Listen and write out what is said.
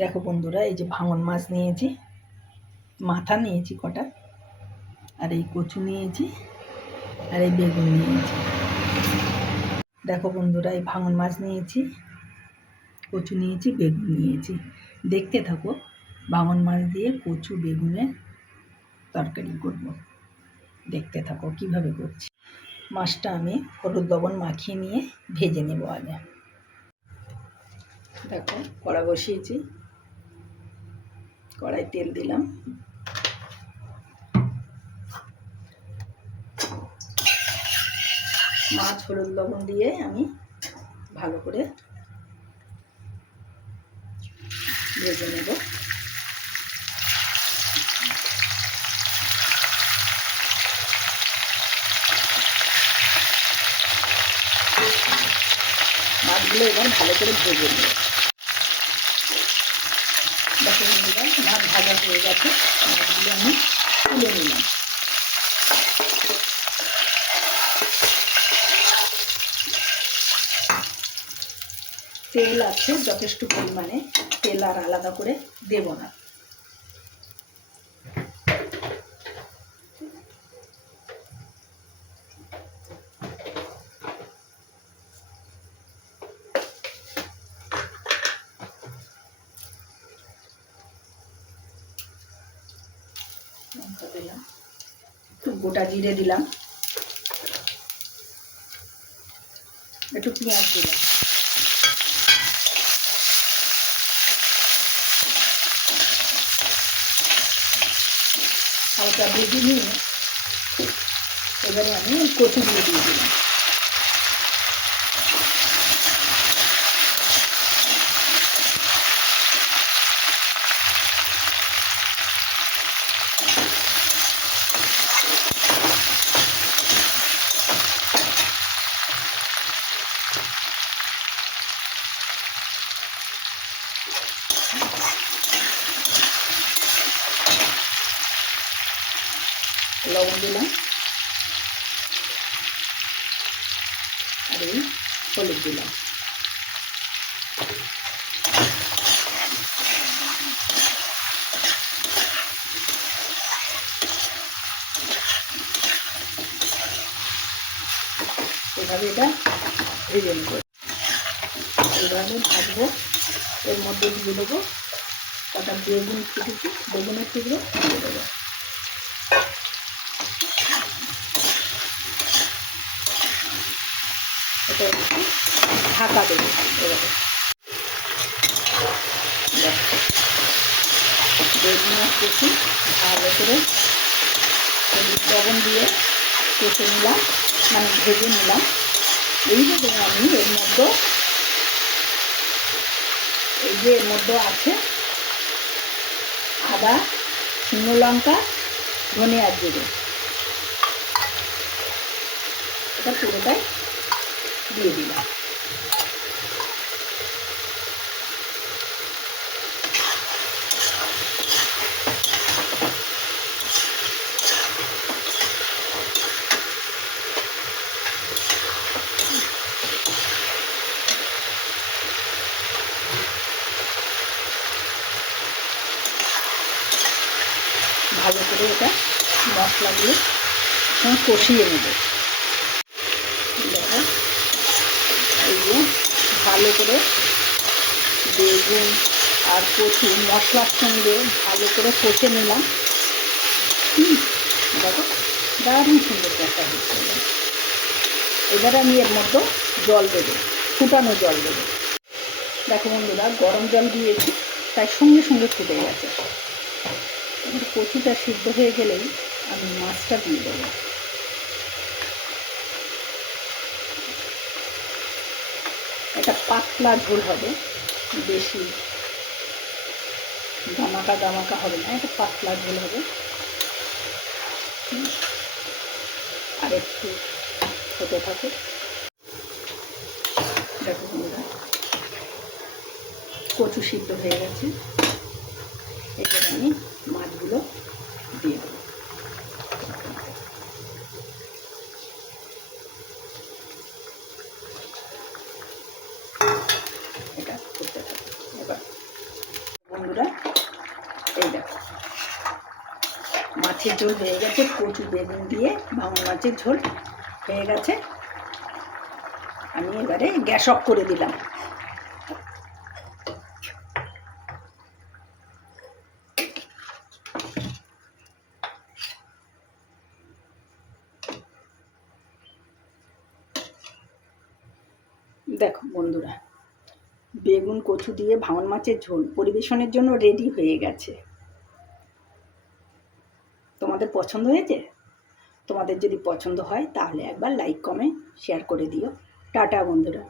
দেখো বন্ধুরা, এই যে ভাঙন মাছ নিয়েছি, মাথা নিয়েছি কটা, আর এই কচু নিয়েছি, আর এই বেগুন নিয়েছি। দেখো বন্ধুরা, এই ভাঙন মাছ নিয়েছি, কচু নিয়েছি, বেগুন নিয়েছি। দেখতে থাকো, ভাঙন মাছ দিয়ে কচু বেগুনের তরকারি করব। দেখতে থাকো কিভাবে করছি। মাছটা আমি হলুদ লবণ মাখিয়ে নিয়ে ভেজে নেব আগে। দেখো, কড়া বসিয়েছি, কড়াই তেল দিলাম, মাছ হলুদ লবণ দিয়ে আমি ভালো করে ভেজে নেব। মাছগুলো এবার ভালো করে ভেজে নেব। দেখো বন্ধুরা, মাছ ভাজা হয়ে গেছে, মাছগুলো আমি তুলে নিলাম। তেল আছে যথেষ্ট পরিমাণে, তেল আর আলাদা করে দেব না। লঙ্কা দিলাম, একটু গোটা জিরে দিলাম, একটু পেঁয়াজ দিলাম, হালকা ভেজে নিয়ে এবারে আমি কচুগুলো দিয়ে দিলাম। লবণ দিলাম, আর এই হলুদ দিলাম। এভাবে এটা ভেজে নেব, এইভাবে ভাজবো। এর মধ্যে দিয়ে দেবো কটা বেগুন কেটেছি, বেগুনের টুকরো দিয়ে দেবো। এটা একটু ঢাকা দেবো। এবারে বেগুন আর কচু ভালো করে হলুদ লবণ দিয়ে কষে নিলাম, মানে ভেজে নিলাম। এইভাবে আমি এর মধ্যে, এই যে এর মধ্যে আছে আদা, শুকনো লঙ্কা, ধনিয়ার জিরে, এটা পুরোটাই দিয়ে দিলাম। ভালো করে এটা মশলাগুলো কষিয়ে নেব। দেখো, এই যে ভালো করে বেগুন আর কচু মশলার সঙ্গে ভালো করে কষে নিলাম। দেখো, দারুণ সুন্দর একটা হচ্ছে। এবারে আমি এর মধ্যে জল দেবো, ফুটানো জল দেবো। দেখো বন্ধুরা, গরম জল দিয়েছি, তাই সঙ্গে সঙ্গে ফুটে গেছে। এবার কচুটা সিদ্ধ হয়ে গেলেই আমি মাছটা দিয়ে দেবো। একটা পাতলা ঝোল হবে, বেশি গামাকা গামাকা হবে না, একটা পাতলা ঝোল হবে। আর একটু হতে থাকে। দেখো বন্ধুরা, কচু সিদ্ধ হয়ে গেছে, এবার আমি মাছগুলো দিয়ে দেবো। এটা করতে থাকে। এবার বন্ধুরা, এই দেখো মাছের ঝোল হয়ে গেছে, কচু বেগুন দিয়ে ভাঙন মাছের ঝোল হয়ে গেছে। আমি এবারে গ্যাস অফ করে দিলাম। দেখো বন্ধুরা, বেগুন কচু দিয়ে ভাঙন মাছের ঝোল পরিবেশনের জন্য রেডি হয়ে গেছে। তোমাদের পছন্দ হয়েছে? তোমাদের যদি পছন্দ হয় তাহলে একবার লাইক কমেন্ট শেয়ার করে দিও। টাটা বন্ধুরা।